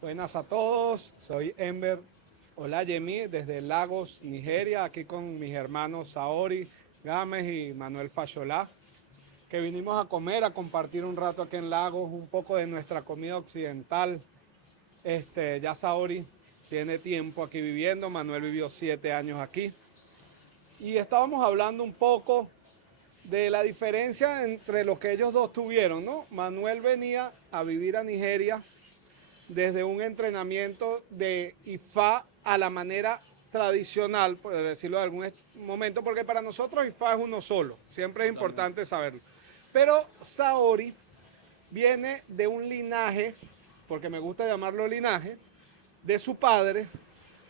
Buenas a todos, soy Enver Olayemi desde Lagos, Nigeria, aquí con mis hermanos Saori Gámez y Manuel Fasholá, que vinimos a comer, a compartir un rato aquí en Lagos, un poco de nuestra comida occidental. Ya Saori tiene tiempo aquí viviendo, Manuel vivió 7 años aquí. Y estábamos hablando un poco de la diferencia entre lo que ellos dos tuvieron, ¿no? Manuel venía a vivir a Nigeria desde un entrenamiento de IFA a la manera tradicional, por decirlo de algún momento, porque para nosotros IFA es uno solo, siempre es importante saberlo. Pero Saori viene de un linaje, porque me gusta llamarlo linaje, de su padre,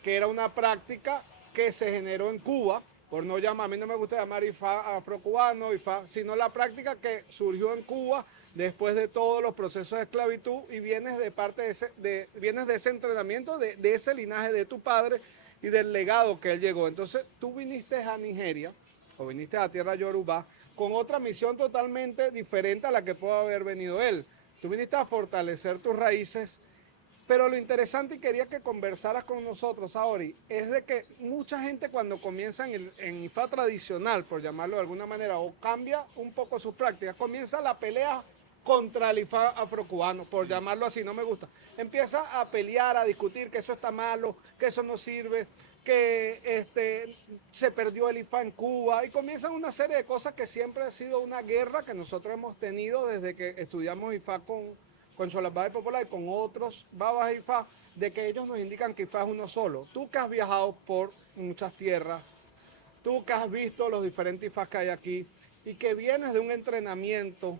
que era una práctica que se generó en Cuba, por no llamar, a mí no me gusta llamar IFA afrocubano, IFA, sino la práctica que surgió en Cuba después de todos los procesos de esclavitud y vienes de parte vienes de ese entrenamiento, de ese linaje de tu padre y del legado que él llegó. Entonces tú viniste a Nigeria o viniste a tierra Yoruba con otra misión totalmente diferente a la que pudo haber venido él. Tú viniste a fortalecer tus raíces, pero lo interesante, y quería que conversaras con nosotros, Saori, es de que mucha gente cuando comienza en IFA tradicional, por llamarlo de alguna manera, o cambia un poco sus prácticas, comienza la pelea contra el IFA afrocubano, por llamarlo así, no me gusta. Empieza a pelear, a discutir que eso está malo, que eso no sirve, que se perdió el IFA en Cuba, y comienzan una serie de cosas que siempre ha sido una guerra que nosotros hemos tenido desde que estudiamos IFA con Cholabá Popular y con otros babas IFA, de que ellos nos indican que IFA es uno solo. Tú que has viajado por muchas tierras, tú que has visto los diferentes IFAs que hay aquí y que vienes de un entrenamiento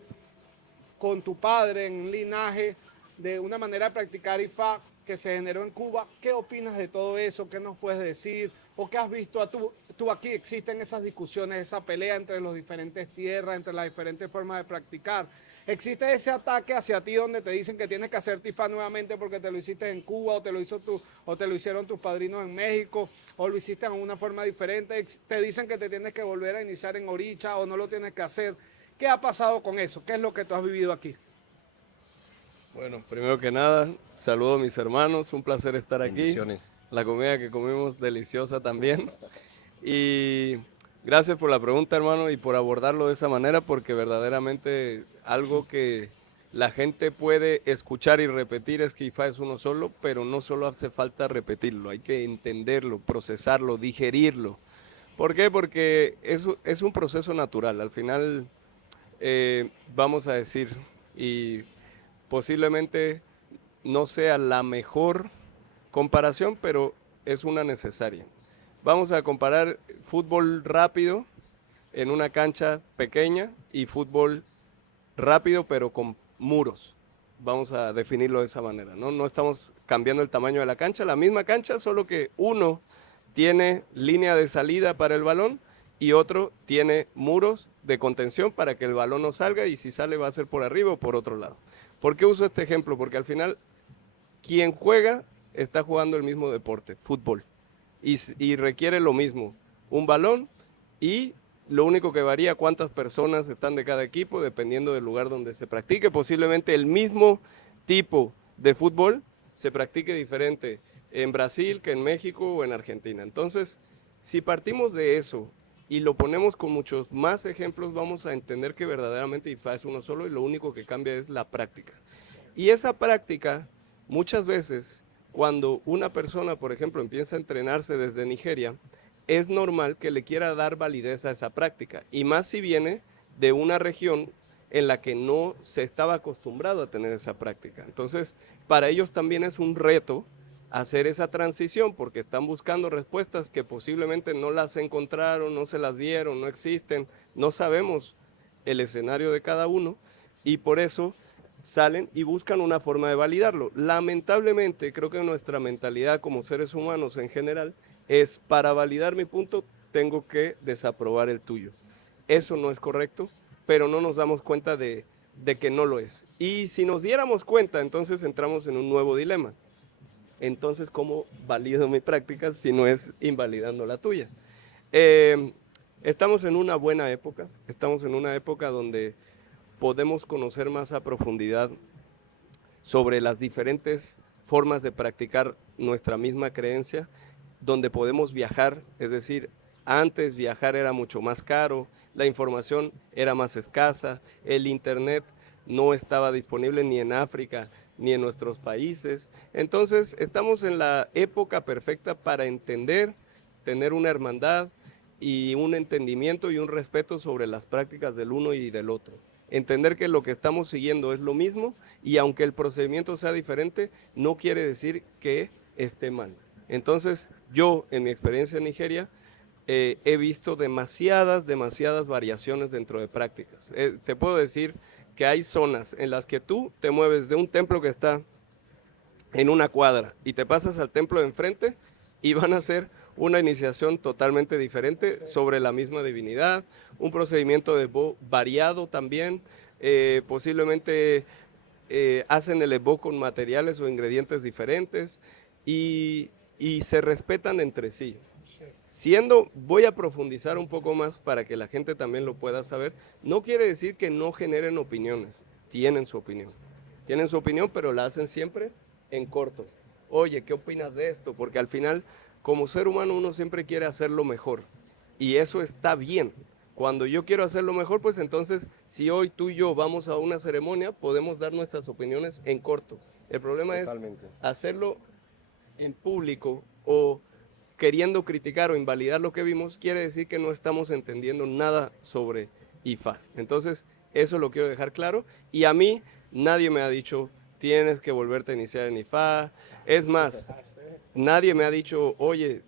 con tu padre en un linaje de una manera de practicar IFA que se generó en Cuba, ¿qué opinas de todo eso? ¿Qué nos puedes decir? ¿O qué has visto tú aquí? ¿Existen esas discusiones, esa pelea entre las diferentes tierras, entre las diferentes formas de practicar? ¿Existe ese ataque hacia ti donde te dicen que tienes que hacer IFA nuevamente porque te lo hiciste en Cuba o te lo o te lo hicieron tus padrinos en México o lo hiciste en una forma diferente? ¿Te dicen que te tienes que volver a iniciar en Oricha o no lo tienes que hacer? ¿Qué ha pasado con eso? ¿Qué es lo que tú has vivido aquí? Bueno, primero que nada, saludo a mis hermanos, un placer estar aquí. Bendiciones. La comida que comimos deliciosa también. Y gracias por la pregunta, hermano, y por abordarlo de esa manera, porque verdaderamente algo que la gente puede escuchar y repetir es que IFA es uno solo, pero no solo hace falta repetirlo, hay que entenderlo, procesarlo, digerirlo. ¿Por qué? Porque es un proceso natural. Al final, vamos a decir, y posiblemente no sea la mejor comparación, pero es una necesaria. Vamos a comparar fútbol rápido en una cancha pequeña y fútbol rápido pero con muros. Vamos a definirlo de esa manera, ¿no? No estamos cambiando el tamaño de la cancha, la misma cancha, solo que uno tiene línea de salida para el balón y otro tiene muros de contención para que el balón no salga y si sale va a ser por arriba o por otro lado. ¿Por qué uso este ejemplo? Porque al final quien juega está jugando el mismo deporte, fútbol, y requiere lo mismo, un balón y lo único que varía cuántas personas están de cada equipo, dependiendo del lugar donde se practique. Posiblemente el mismo tipo de fútbol se practique diferente en Brasil que en México o en Argentina. Entonces, si partimos de eso y lo ponemos con muchos más ejemplos, vamos a entender que verdaderamente IFA es uno solo y lo único que cambia es la práctica. Y esa práctica, muchas veces, cuando una persona, por ejemplo, empieza a entrenarse desde Nigeria, es normal que le quiera dar validez a esa práctica. Y más si viene de una región en la que no se estaba acostumbrado a tener esa práctica. Entonces, para ellos también es un reto hacer esa transición porque están buscando respuestas que posiblemente no las encontraron, no se las dieron, no existen, no sabemos el escenario de cada uno y por eso salen y buscan una forma de validarlo. Lamentablemente, creo que nuestra mentalidad como seres humanos en general es para validar mi punto, tengo que desaprobar el tuyo. Eso no es correcto, pero no nos damos cuenta de que no lo es. Y si nos diéramos cuenta, entonces entramos en un nuevo dilema. Entonces, ¿cómo valido mi práctica si no es invalidando la tuya? Estamos en una buena época, estamos en una época donde podemos conocer más a profundidad sobre las diferentes formas de practicar nuestra misma creencia, donde podemos viajar, es decir, antes viajar era mucho más caro, la información era más escasa, el internet no estaba disponible ni en África ni en nuestros países. Entonces estamos en la época perfecta para entender, tener una hermandad y un entendimiento y un respeto sobre las prácticas del uno y del otro. Entender que lo que estamos siguiendo es lo mismo y aunque el procedimiento sea diferente, no quiere decir que esté mal. Entonces yo, en mi experiencia en Nigeria, he visto demasiadas variaciones dentro de prácticas. Te puedo decir que hay zonas en las que tú te mueves de un templo que está en una cuadra y te pasas al templo de enfrente y van a hacer una iniciación totalmente diferente sobre la misma divinidad, un procedimiento de variado también, posiblemente hacen el ebó con materiales o ingredientes diferentes y se respetan entre sí. Voy a profundizar un poco más para que la gente también lo pueda saber, no quiere decir que no generen opiniones, tienen su opinión, pero la hacen siempre en corto. Oye, ¿qué opinas de esto? Porque al final, como ser humano, uno siempre quiere hacerlo mejor y eso está bien. Cuando yo quiero hacerlo mejor, pues entonces, si hoy tú y yo vamos a una ceremonia, podemos dar nuestras opiniones en corto. El problema Totalmente. es hacerlo en público o queriendo criticar o invalidar lo que vimos, quiere decir que no estamos entendiendo nada sobre IFA. Entonces, eso lo quiero dejar claro. Y a mí, nadie me ha dicho, tienes que volverte a iniciar en IFA. Es más, nadie me ha dicho, oye,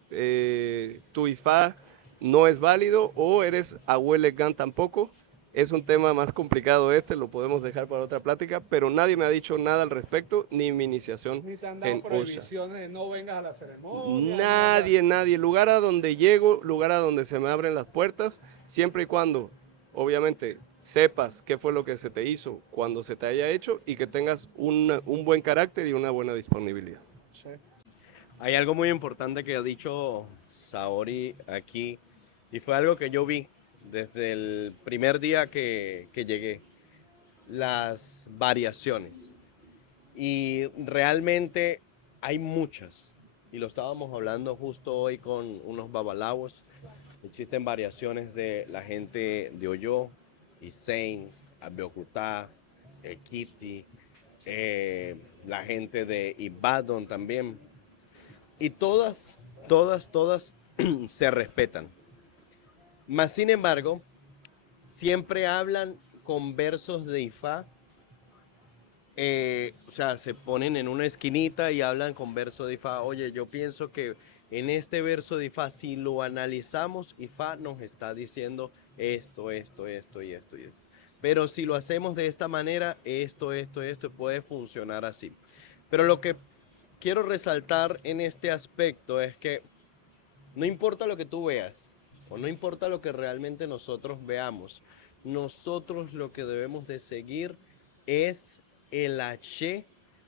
tu IFA no es válido o eres Abuelegán tampoco. Es un tema más complicado lo podemos dejar para otra plática, pero nadie me ha dicho nada al respecto, ni mi iniciación Ni te han dado en OSHA. prohibiciones de no vengas a la ceremonia. Nadie. Lugar a donde llego, lugar a donde se me abren las puertas, siempre y cuando, obviamente, sepas qué fue lo que se te hizo cuando se te haya hecho y que tengas un buen carácter y una buena disponibilidad. Sí. Hay algo muy importante que ha dicho Saori aquí y fue algo que yo vi desde el primer día que llegué, las variaciones. Y realmente hay muchas. Y lo estábamos hablando justo hoy con unos babalawos. Existen variaciones de la gente de Oyo, Isen, Abeokuta, Ekiti, la gente de Ibadan también. Y todas se respetan. Mas, sin embargo, siempre hablan con versos de Ifá. O sea, se ponen en una esquinita y hablan con verso de Ifá. Oye, yo pienso que en este verso de Ifá, si lo analizamos, Ifá nos está diciendo esto y esto. Pero si lo hacemos de esta manera, esto, puede funcionar así. Pero lo que quiero resaltar en este aspecto es que no importa lo que tú veas, o no importa lo que realmente nosotros veamos, nosotros lo que debemos de seguir es el H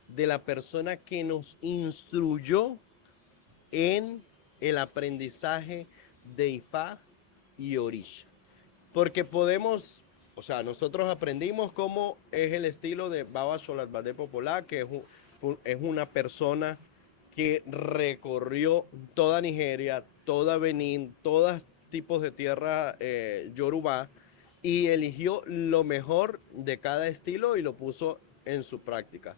de la persona que nos instruyó en el aprendizaje de Ifá y Orisha. Porque podemos, o sea, nosotros aprendimos cómo es el estilo de Baba Xolatbade Popolá, que es una persona que recorrió toda Nigeria, toda Benín, todos tipos de tierra Yoruba y eligió lo mejor de cada estilo y lo puso en su práctica.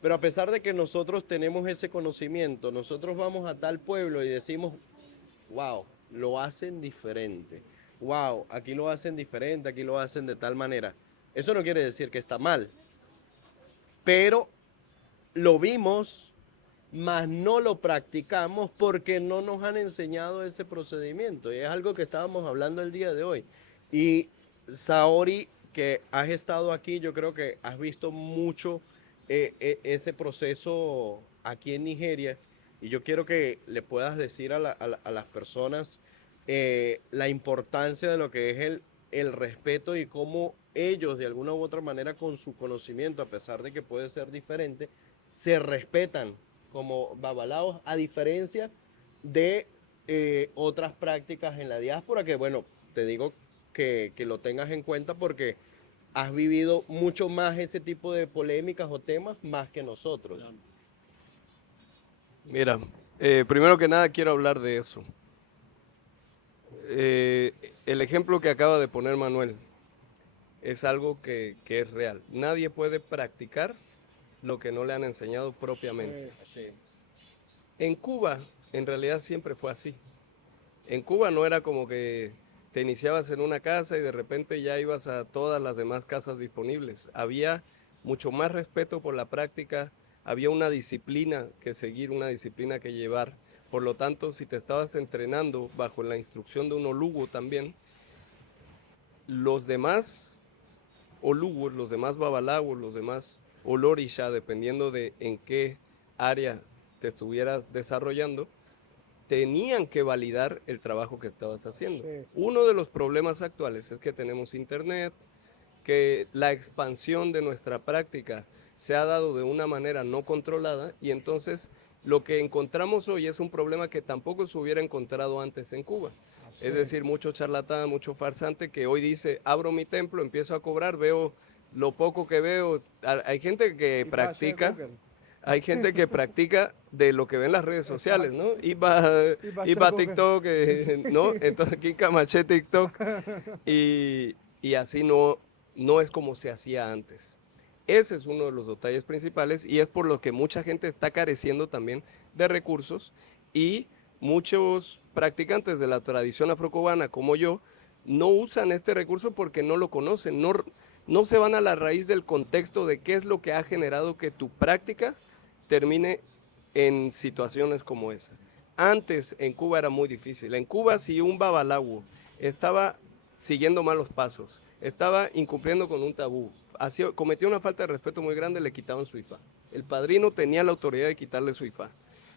Pero a pesar de que nosotros tenemos ese conocimiento, nosotros vamos a tal pueblo y decimos, wow, lo hacen diferente. Wow, aquí lo hacen diferente, aquí lo hacen de tal manera. Eso no quiere decir que está mal, pero lo vimos, mas no lo practicamos porque no nos han enseñado ese procedimiento. Y es algo que estábamos hablando el día de hoy. Y Saori, que has estado aquí, yo creo que has visto mucho ese proceso aquí en Nigeria. Y yo quiero que le puedas decir a las personas la importancia de lo que es el respeto y cómo ellos, de alguna u otra manera, con su conocimiento, a pesar de que puede ser diferente, se respetan como babalaos, a diferencia de otras prácticas en la diáspora, que bueno, te digo que lo tengas en cuenta porque has vivido mucho más ese tipo de polémicas o temas más que nosotros. Mira, primero que nada quiero hablar de eso. El ejemplo que acaba de poner Manuel es algo que es real. Nadie puede practicar lo que no le han enseñado propiamente. En Cuba, en realidad siempre fue así. En Cuba no era como que te iniciabas en una casa y de repente ya ibas a todas las demás casas disponibles. Había mucho más respeto por la práctica, había una disciplina que seguir, una disciplina que llevar. Por lo tanto, si te estabas entrenando bajo la instrucción de un olugo también, los demás olugos, los demás babalawos, los demás olorisha, dependiendo de en qué área te estuvieras desarrollando, tenían que validar el trabajo que estabas haciendo. Sí. Uno de los problemas actuales es que tenemos internet, que la expansión de nuestra práctica se ha dado de una manera no controlada y entonces lo que encontramos hoy es un problema que tampoco se hubiera encontrado antes en Cuba. Es decir, mucho charlatán, mucho farsante que hoy dice, abro mi templo, empiezo a cobrar, veo lo poco que veo. Hay gente que practica, hay gente que practica de lo que ven las redes sociales, ¿no? Iba a TikTok, ¿no? Entonces aquí camaché TikTok y así no es como se hacía antes. Ese es uno de los detalles principales y es por lo que mucha gente está careciendo también de recursos y muchos practicantes de la tradición afrocubana como yo no usan este recurso porque no lo conocen, no se van a la raíz del contexto de qué es lo que ha generado que tu práctica termine en situaciones como esa. Antes en Cuba era muy difícil. En Cuba si un babalawo estaba siguiendo malos pasos, estaba incumpliendo con un tabú, cometió una falta de respeto muy grande, le quitaban su ifá. El padrino tenía la autoridad de quitarle su ifá.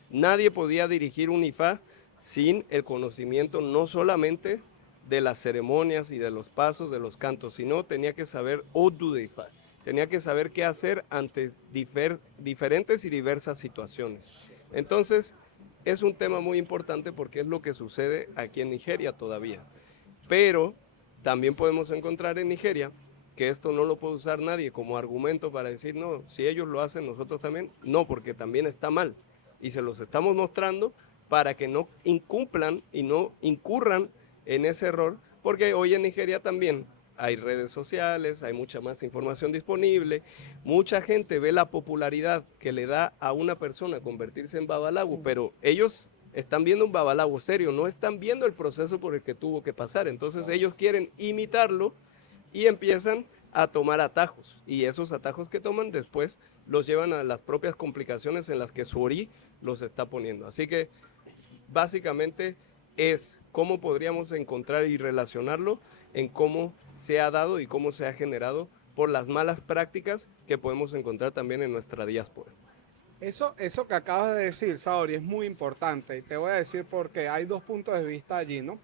Nadie podía dirigir un ifá sin el conocimiento no solamente de las ceremonias y de los pasos, de los cantos, sino tenía que saber odu de ifá. Tenía que saber qué hacer ante diferentes y diversas situaciones. Entonces, es un tema muy importante porque es lo que sucede aquí en Nigeria todavía. Pero también podemos encontrar en Nigeria que esto no lo puede usar nadie como argumento para decir, no, si ellos lo hacen, nosotros también. No, porque también está mal. Y se los estamos mostrando para que no incumplan y no incurran en ese error, porque hoy en Nigeria también hay redes sociales, hay mucha más información disponible, mucha gente ve la popularidad que le da a una persona convertirse en babalawo, pero ellos están viendo un babalawo serio, no están viendo el proceso por el que tuvo que pasar, entonces ellos quieren imitarlo y empiezan a tomar atajos, y esos atajos que toman después los llevan a las propias complicaciones en las que Suri los está poniendo. Así que básicamente es cómo podríamos encontrar y relacionarlo en cómo se ha dado y cómo se ha generado por las malas prácticas que podemos encontrar también en nuestra diáspora. Eso que acabas de decir, Saori, es muy importante y te voy a decir porque hay dos puntos de vista allí, ¿no?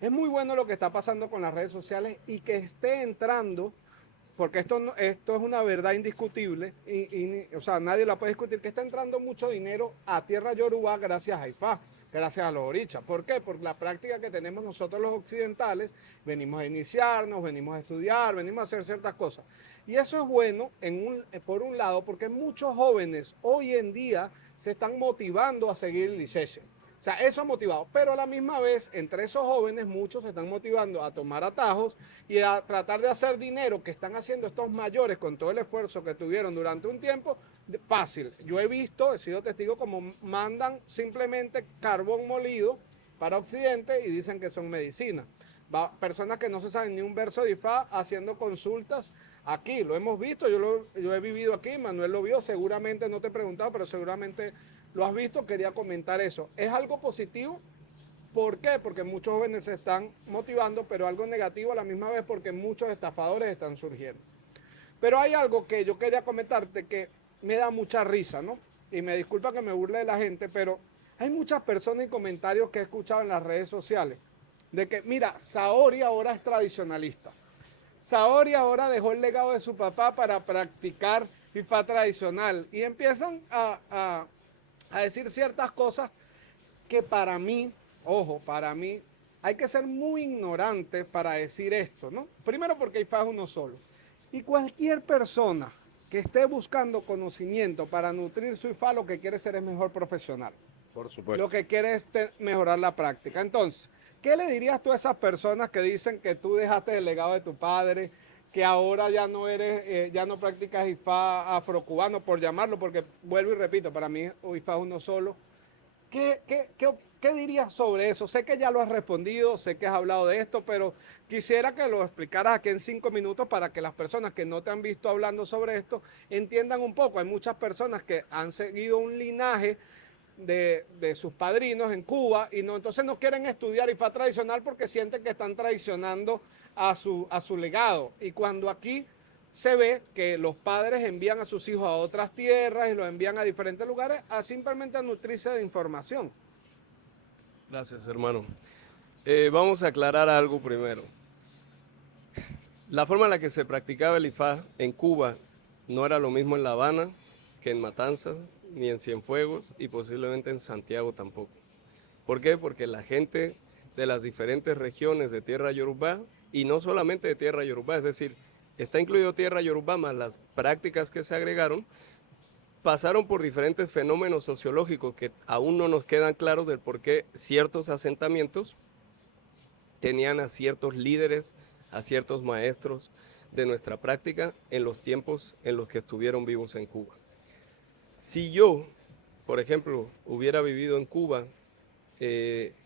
Es muy bueno lo que está pasando con las redes sociales y que esté entrando, porque esto es una verdad indiscutible o sea, nadie la puede discutir, que está entrando mucho dinero a tierra yoruba gracias a IFA, gracias a los orichas. ¿Por qué? Por la práctica que tenemos nosotros los occidentales, venimos a iniciarnos, venimos a estudiar, venimos a hacer ciertas cosas. Y eso es bueno por un lado, porque muchos jóvenes hoy en día se están motivando a seguir el liceo. O sea, eso ha motivado, pero a la misma vez, entre esos jóvenes, muchos se están motivando a tomar atajos y a tratar de hacer dinero que están haciendo estos mayores con todo el esfuerzo que tuvieron durante un tiempo, fácil. Yo he sido testigo como mandan simplemente carbón molido para Occidente y dicen que son medicina. Personas que no se saben ni un verso de Ifá haciendo consultas aquí, lo hemos visto, yo he vivido aquí, Manuel lo vio, seguramente no te he preguntado, pero seguramente lo has visto, quería comentar eso. ¿Es algo positivo? ¿Por qué? Porque muchos jóvenes se están motivando, pero algo negativo a la misma vez porque muchos estafadores están surgiendo. Pero hay algo que yo quería comentarte que me da mucha risa, ¿no? Y me disculpa que me burle de la gente, pero hay muchas personas y comentarios que he escuchado en las redes sociales de que, mira, Saori ahora es tradicionalista. Saori ahora dejó el legado de su papá para practicar FIFA tradicional y empiezan a decir ciertas cosas que para mí, ojo, para mí, hay que ser muy ignorante para decir esto, ¿no? Primero porque IFA es uno solo. Y cualquier persona que esté buscando conocimiento para nutrir su IFA, lo que quiere ser es mejor profesional. Por supuesto. Lo que quiere es mejorar la práctica. Entonces, ¿qué le dirías tú a esas personas que dicen que tú dejaste el legado de tu padre, que ahora ya no eres, ya no practicas IFA afrocubano, por llamarlo, porque vuelvo y repito, para mí IFA es uno solo? ¿Qué dirías sobre eso? Sé que ya lo has respondido, sé que has hablado de esto, pero quisiera que lo explicaras aquí en 5 minutos para que las personas que no te han visto hablando sobre esto entiendan un poco. Hay muchas personas que han seguido un linaje de sus padrinos en Cuba y no, entonces no quieren estudiar IFA tradicional porque sienten que están traicionando a su legado. Y cuando aquí se ve que los padres envían a sus hijos a otras tierras y los envían a diferentes lugares a simplemente a nutrirse de información. Gracias, hermano. Vamos a aclarar algo primero. La forma en la que se practicaba el IFA en Cuba no era lo mismo en La Habana que en Matanzas, ni en Cienfuegos y posiblemente en Santiago tampoco. ¿Por qué? Porque la gente de las diferentes regiones de tierra yorubá, y no solamente de tierra yorubá, es decir, está incluido tierra yorubá más las prácticas que se agregaron, pasaron por diferentes fenómenos sociológicos que aún no nos quedan claros del por qué ciertos asentamientos tenían a ciertos líderes, a ciertos maestros de nuestra práctica en los tiempos en los que estuvieron vivos en Cuba. Si yo, por ejemplo, hubiera vivido en Cuba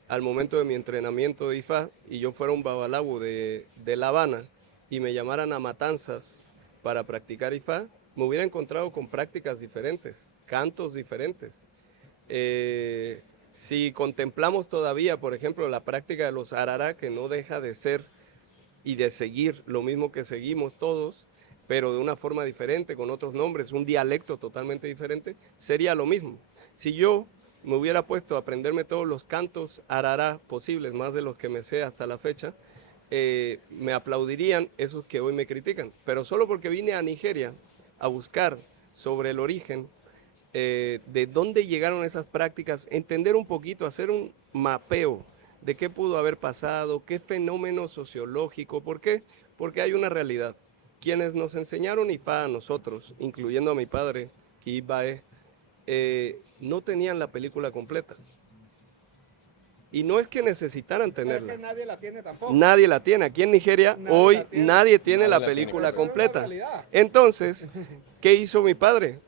al momento de mi entrenamiento de IFA y yo fuera un babalawo de La Habana y me llamaran a Matanzas para practicar IFA, me hubiera encontrado con prácticas diferentes, cantos diferentes. Si contemplamos todavía, por ejemplo, la práctica de los arará, que no deja de ser y de seguir lo mismo que seguimos todos, pero de una forma diferente, con otros nombres, un dialecto totalmente diferente, sería lo mismo. Si yo me hubiera puesto a aprenderme todos los cantos arará posibles, más de los que me sé hasta la fecha, me aplaudirían esos que hoy me critican. Pero solo porque vine a Nigeria a buscar sobre el origen, de dónde llegaron esas prácticas, entender un poquito, hacer un mapeo de qué pudo haber pasado, qué fenómeno sociológico, ¿por qué? Porque hay una realidad. Quienes nos enseñaron IFA a nosotros, incluyendo a mi padre, Kibae, no tenían la película completa. Y no es que necesitaran tenerla. Es que nadie la tiene tampoco. Nadie la tiene. Aquí en Nigeria hoy nadie tiene la película completa. Entonces, ¿qué hizo mi padre?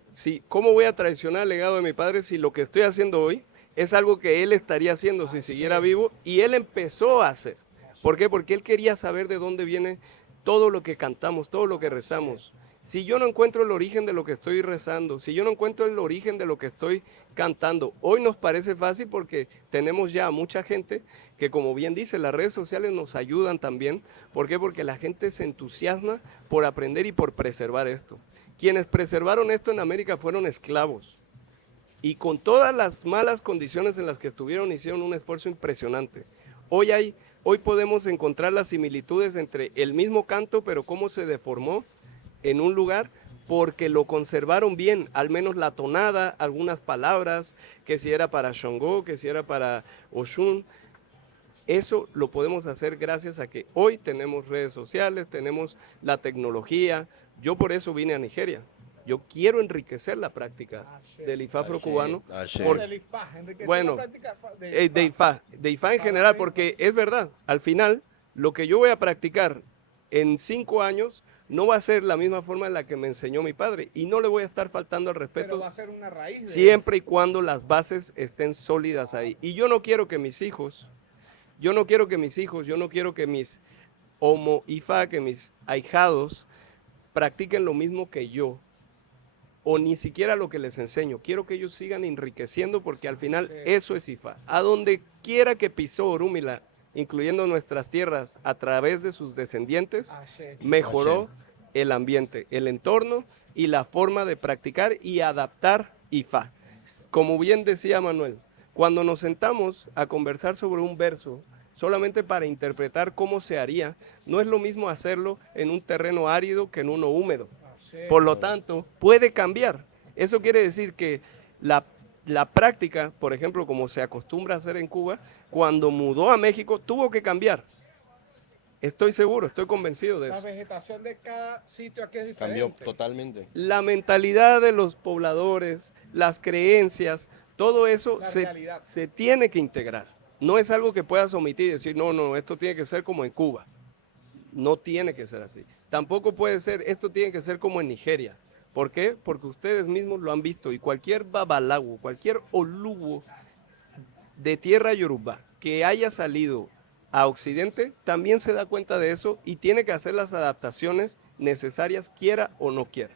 ¿Cómo voy a traicionar el legado de mi padre si lo que estoy haciendo hoy es algo que él estaría haciendo si siguiera vivo? Y él empezó a hacer. ¿Por qué? Porque él quería saber de dónde viene todo lo que cantamos, todo lo que rezamos. Si yo no encuentro el origen de lo que estoy rezando, si yo no encuentro el origen de lo que estoy cantando, hoy nos parece fácil porque tenemos ya mucha gente que, como bien dice, las redes sociales nos ayudan también. ¿Por qué? Porque la gente se entusiasma por aprender y por preservar esto. Quienes preservaron esto en América fueron esclavos. Y con todas las malas condiciones en las que estuvieron, hicieron un esfuerzo impresionante. Hoy podemos encontrar las similitudes entre el mismo canto, pero cómo se deformó en un lugar porque lo conservaron bien, al menos la tonada, algunas palabras, que si era para Shango, que si era para Oshun. Eso lo podemos hacer gracias a que hoy tenemos redes sociales, tenemos la tecnología. Yo por eso vine a Nigeria. Yo quiero enriquecer la práctica del IFA afrocubano. Bueno, de IFA en general, porque es verdad, al final, lo que yo voy a practicar en 5 años no va a ser la misma forma en la que me enseñó mi padre y no le voy a estar faltando al respeto. Pero va a ser una raíz siempre y cuando las bases estén sólidas ahí. Y yo no quiero que mis hijos, yo no quiero que mis homo IFA, que mis ahijados practiquen lo mismo que yo, o ni siquiera lo que les enseño. Quiero que ellos sigan enriqueciendo porque al final eso es IFA. A donde quiera que pisó Orúmila, incluyendo nuestras tierras, a través de sus descendientes, mejoró el ambiente, el entorno y la forma de practicar y adaptar IFA. Como bien decía Manuel, cuando nos sentamos a conversar sobre un verso, solamente para interpretar cómo se haría, no es lo mismo hacerlo en un terreno árido que en uno húmedo. Por lo tanto, puede cambiar. Eso quiere decir que la práctica, por ejemplo, como se acostumbra a hacer en Cuba, cuando mudó a México, tuvo que cambiar. Estoy seguro, estoy convencido de La eso. vegetación de cada sitio aquí es Cambió diferente. totalmente. La mentalidad de los pobladores, las creencias, todo eso La realidad. se tiene que integrar. No es algo que puedas omitir y decir, no, no, esto tiene que ser como en Cuba. No tiene que ser así. Tampoco puede ser, esto tiene que ser como en Nigeria. ¿Por qué? Porque ustedes mismos lo han visto y cualquier babalago, cualquier olugo de tierra yoruba que haya salido a Occidente también se da cuenta de eso y tiene que hacer las adaptaciones necesarias, quiera o no quiera.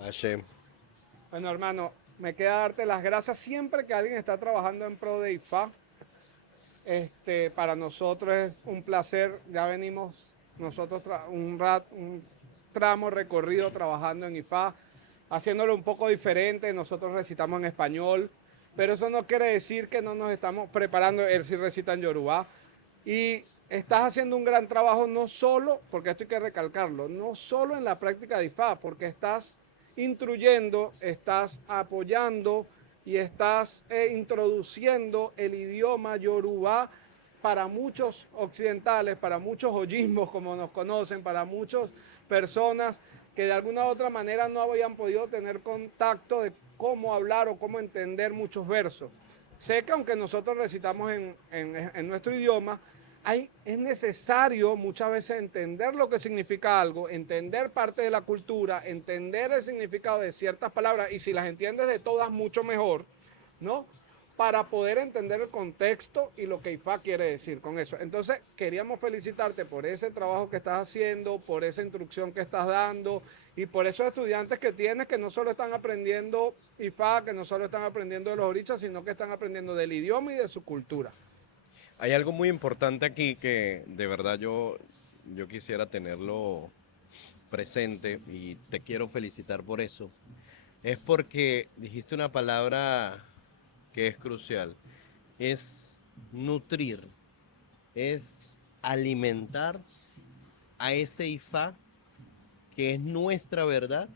Hashem. Bueno, hermano, me queda darte las gracias siempre que alguien está trabajando en pro de IFA. Para nosotros es un placer. Ya venimos nosotros un tramo recorrido trabajando en IFA, haciéndolo un poco diferente. Nosotros recitamos en español, pero eso no quiere decir que no nos estamos preparando. Él sí recita en Yoruba. Y estás haciendo un gran trabajo no solo, porque esto hay que recalcarlo, no solo en la práctica de IFA, porque estás instruyendo, estás apoyando y estás introduciendo el idioma Yoruba para muchos occidentales, para muchos hoyismos como nos conocen, para muchas personas que de alguna u otra manera no habían podido tener contacto de cómo hablar o cómo entender muchos versos. Sé que aunque nosotros recitamos en nuestro idioma, es necesario muchas veces entender lo que significa algo, entender parte de la cultura, entender el significado de ciertas palabras y si las entiendes de todas mucho mejor, ¿no? Para poder entender el contexto y lo que IFA quiere decir con eso. Entonces, queríamos felicitarte por ese trabajo que estás haciendo, por esa instrucción que estás dando y por esos estudiantes que tienes que no solo están aprendiendo IFA, que no solo están aprendiendo de los orichas, sino que están aprendiendo del idioma y de su cultura. Hay algo muy importante aquí que de verdad yo quisiera tenerlo presente y te quiero felicitar por eso. Es porque dijiste una palabra que es crucial. Es nutrir, es alimentar a ese IFA que es nuestra verdad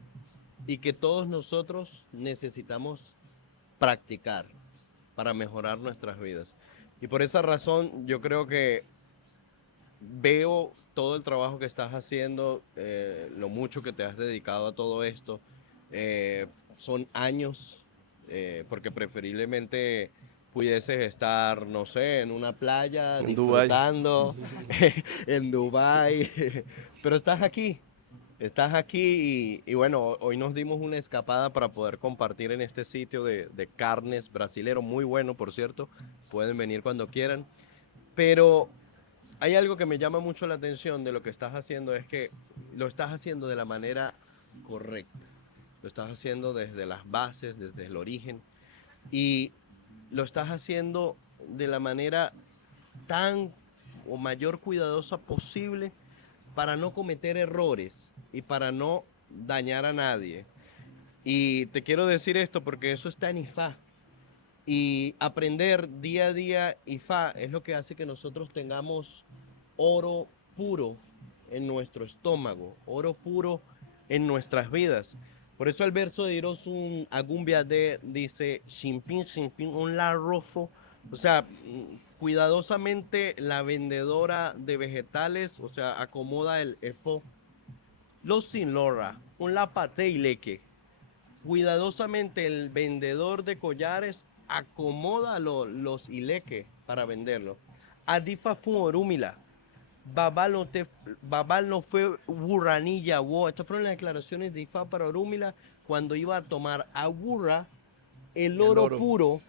y que todos nosotros necesitamos practicar para mejorar nuestras vidas. Y por esa razón yo creo que veo todo el trabajo que estás haciendo, lo mucho que te has dedicado a todo esto. Son años, porque preferiblemente pudieses estar, no sé, en una playa, En Dubái. disfrutando, en Dubái, pero estás aquí y bueno, hoy nos dimos una escapada para poder compartir en este sitio de carnes brasilero, muy bueno, por cierto, pueden venir cuando quieran, pero hay algo que me llama mucho la atención de lo que estás haciendo, es que lo estás haciendo de la manera correcta, lo estás haciendo desde las bases, desde el origen, y lo estás haciendo de la manera tan o mayor cuidadosa posible para no cometer errores y para no dañar a nadie. Y te quiero decir esto porque eso está en IFA. Y aprender día a día IFA es lo que hace que nosotros tengamos oro puro en nuestro estómago, oro puro en nuestras vidas. Por eso el verso de Irosun Agumbiade dice, Shimpin, Shimpin, un la rofo. O sea, cuidadosamente la vendedora de vegetales, o sea, acomoda el efo. Los sin lora, un la pate y leque. Cuidadosamente el vendedor de collares acomoda los ileque para venderlo. Adifa fue orúmila. Babal no fue burranilla. Wow. Estas fueron las declaraciones de Ifa para Orúmila cuando iba a tomar a burra el oro puro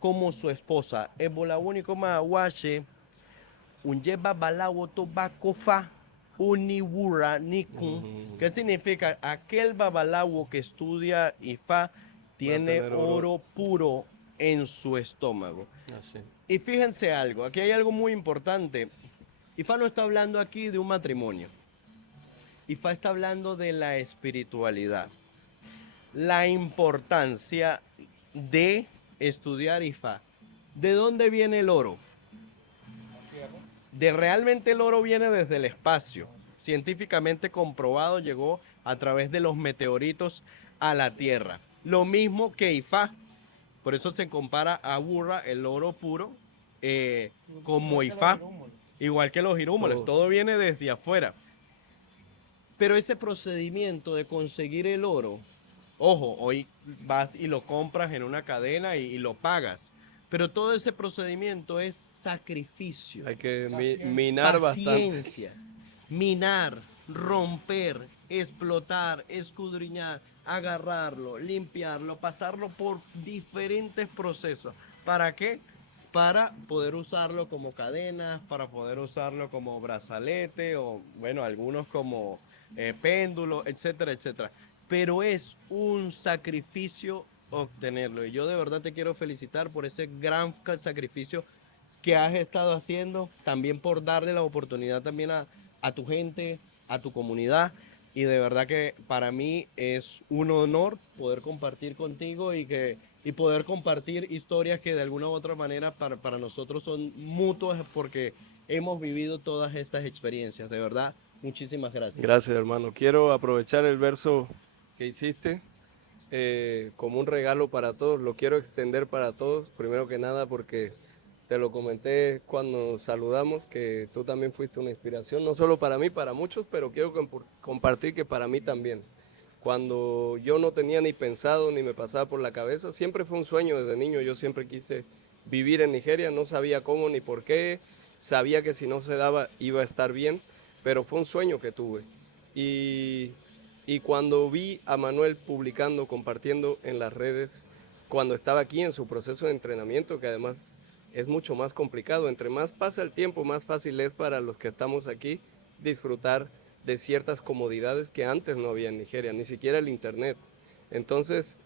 como su esposa. Ebolawuni como aguache. Un lleva balawo tobacofa. Uniwura nikun. ¿Qué significa? Aquel babalawo que estudia Ifa tiene oro puro en su estómago. Así. Y fíjense algo, aquí hay algo muy importante. Ifa no está hablando aquí de un matrimonio. Ifa está hablando de la espiritualidad. La importancia de estudiar Ifa. ¿De dónde viene el oro? Realmente el oro viene desde el espacio. Científicamente comprobado, llegó a través de los meteoritos a la Tierra. Lo mismo que Ifa. Por eso se compara a Burra, el oro puro, como Ifa. igual que los irúmoles, Todos. todo viene desde afuera. Pero ese procedimiento de conseguir el oro, ojo, hoy vas y lo compras en una cadena y lo pagas, pero todo ese procedimiento es sacrificio, Hay que Paciencia. minar bastante. paciencia, minar, romper, explotar, escudriñar, agarrarlo, limpiarlo, pasarlo por diferentes procesos. ¿Para qué? Para poder usarlo como cadena, para poder usarlo como brazalete o, bueno, algunos como péndulo, etcétera, etcétera. Pero es un sacrificio obtenerlo. Y yo de verdad te quiero felicitar por ese gran sacrificio que has estado haciendo, también por darle la oportunidad también a tu gente, a tu comunidad. Y de verdad que para mí es un honor poder compartir contigo y poder compartir historias que de alguna u otra manera para nosotros son mutuas porque hemos vivido todas estas experiencias. De verdad, muchísimas gracias. Gracias, hermano. Quiero aprovechar el verso que hiciste como un regalo para todos. Lo quiero extender para todos, primero que nada porque te lo comenté cuando nos saludamos, que tú también fuiste una inspiración, no solo para mí, para muchos, pero quiero compartir que para mí también. Cuando yo no tenía ni pensado ni me pasaba por la cabeza, siempre fue un sueño desde niño, yo siempre quise vivir en Nigeria, no sabía cómo ni por qué, sabía que si no se daba iba a estar bien, pero fue un sueño que tuve. Y, y cuando vi a Manuel publicando, compartiendo en las redes, cuando estaba aquí en su proceso de entrenamiento, que además es mucho más complicado, entre más pasa el tiempo, más fácil es para los que estamos aquí disfrutar de ciertas comodidades que antes no había en Nigeria, ni siquiera el internet. Entonces,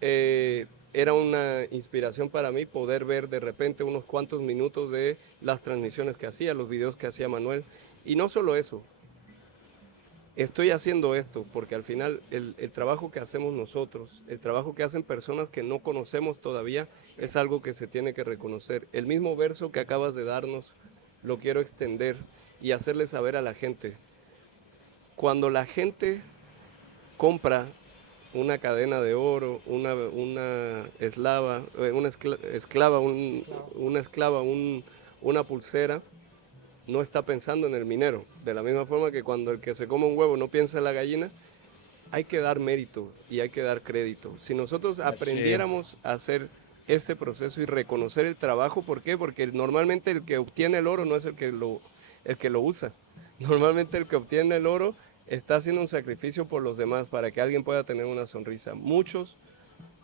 era una inspiración para mí poder ver de repente unos cuantos minutos de las transmisiones que hacía, los videos que hacía Manuel. Y no solo eso, estoy haciendo esto porque al final el trabajo que hacemos nosotros, el trabajo que hacen personas que no conocemos todavía, es algo que se tiene que reconocer. El mismo verso que acabas de darnos, lo quiero extender y hacerle saber a la gente. Cuando la gente compra una cadena de oro, una esclava, una pulsera, no está pensando en el minero. De la misma forma que cuando el que se come un huevo no piensa en la gallina, hay que dar mérito y hay que dar crédito. Si nosotros aprendiéramos a hacer este proceso y reconocer el trabajo, ¿por qué? Porque normalmente el que obtiene el oro no es el que lo usa. Normalmente el que obtiene el oro está haciendo un sacrificio por los demás para que alguien pueda tener una sonrisa. Muchos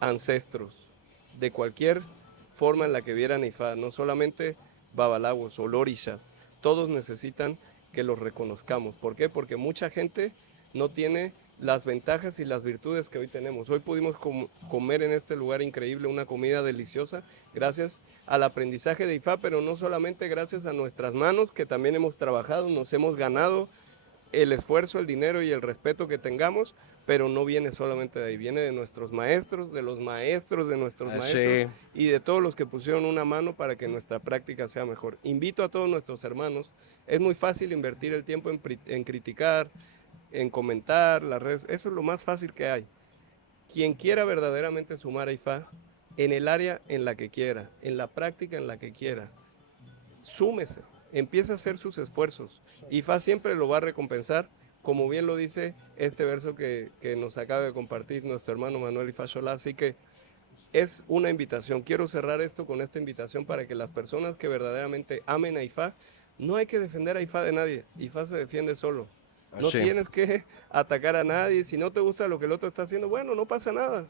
ancestros de cualquier forma en la que vieran Ifá, no solamente babalawos o lorishas, todos necesitan que los reconozcamos. ¿Por qué? Porque mucha gente no tiene las ventajas y las virtudes que hoy tenemos. Hoy pudimos comer en este lugar increíble una comida deliciosa gracias al aprendizaje de Ifá, pero no solamente gracias a nuestras manos, que también hemos trabajado, nos hemos ganado el esfuerzo, el dinero y el respeto que tengamos, pero no viene solamente de ahí, viene de nuestros maestros, de los maestros de nuestros maestros y de todos los que pusieron una mano para que nuestra práctica sea mejor. Invito a todos nuestros hermanos, es muy fácil invertir el tiempo en criticar, en comentar las redes, eso es lo más fácil que hay. Quien quiera verdaderamente sumar a Ifá, en el área en la que quiera, en la práctica en la que quiera, súmese, empiece a hacer sus esfuerzos. Ifá siempre lo va a recompensar, como bien lo dice este verso que nos acaba de compartir nuestro hermano Manuel Ifá Xolá. Así que es una invitación. Quiero cerrar esto con esta invitación para que las personas que verdaderamente amen a Ifá, no hay que defender a Ifá de nadie. Ifá se defiende solo. No tienes que atacar a nadie. Si no te gusta lo que el otro está haciendo, bueno, no pasa nada,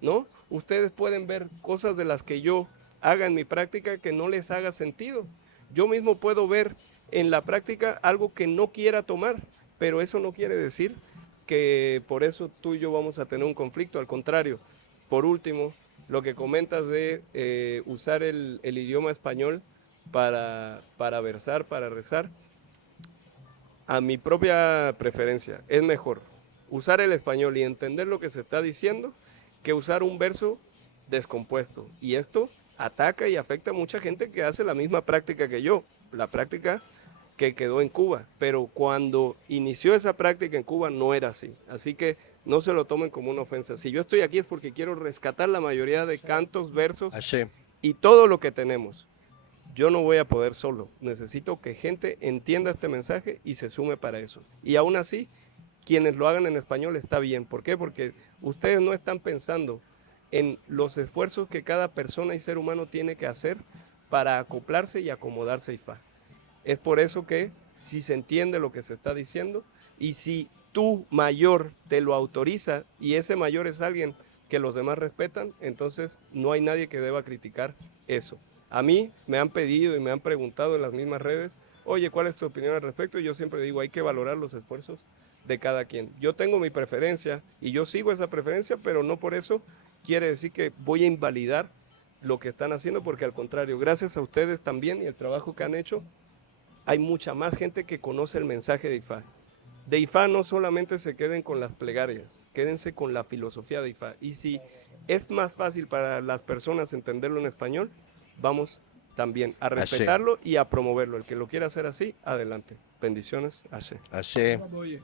¿no? Ustedes pueden ver cosas de las que yo haga en mi práctica que no les haga sentido. Yo mismo puedo ver en la práctica algo que no quiera tomar, pero eso no quiere decir que por eso tú y yo vamos a tener un conflicto. Al contrario, por último, lo que comentas de usar el idioma español para versar, para rezar, a mi propia preferencia, es mejor usar el español y entender lo que se está diciendo que usar un verso descompuesto. Y esto ataca y afecta a mucha gente que hace la misma práctica que yo, la práctica que quedó en Cuba. Pero cuando inició esa práctica en Cuba no era así. Así que no se lo tomen como una ofensa. Si yo estoy aquí es porque quiero rescatar la mayoría de cantos, versos y todo lo que tenemos. yo no voy a poder solo. Necesito que gente entienda este mensaje y se sume para eso. Y aún así, quienes lo hagan en español está bien. ¿Por qué? Porque ustedes no están pensando en los esfuerzos que cada persona y ser humano tiene que hacer para acoplarse y acomodarse a IFA. Es por eso que si se entiende lo que se está diciendo y si tu mayor te lo autoriza y ese mayor es alguien que los demás respetan, entonces no hay nadie que deba criticar eso. A mí me han pedido y me han preguntado en las mismas redes, oye, ¿cuál es tu opinión al respecto? Y yo siempre digo, hay que valorar los esfuerzos de cada quien. Yo tengo mi preferencia y yo sigo esa preferencia, pero no por eso quiere decir que voy a invalidar lo que están haciendo, porque al contrario, gracias a ustedes también y el trabajo que han hecho, hay mucha más gente que conoce el mensaje de IFA. De IFA no solamente se queden con las plegarias, quédense con la filosofía de IFA. Y si es más fácil para las personas entenderlo en español, vamos también a respetarlo y a promoverlo. El que lo quiera hacer así, adelante. Bendiciones. Ashe. Ashe. Oye.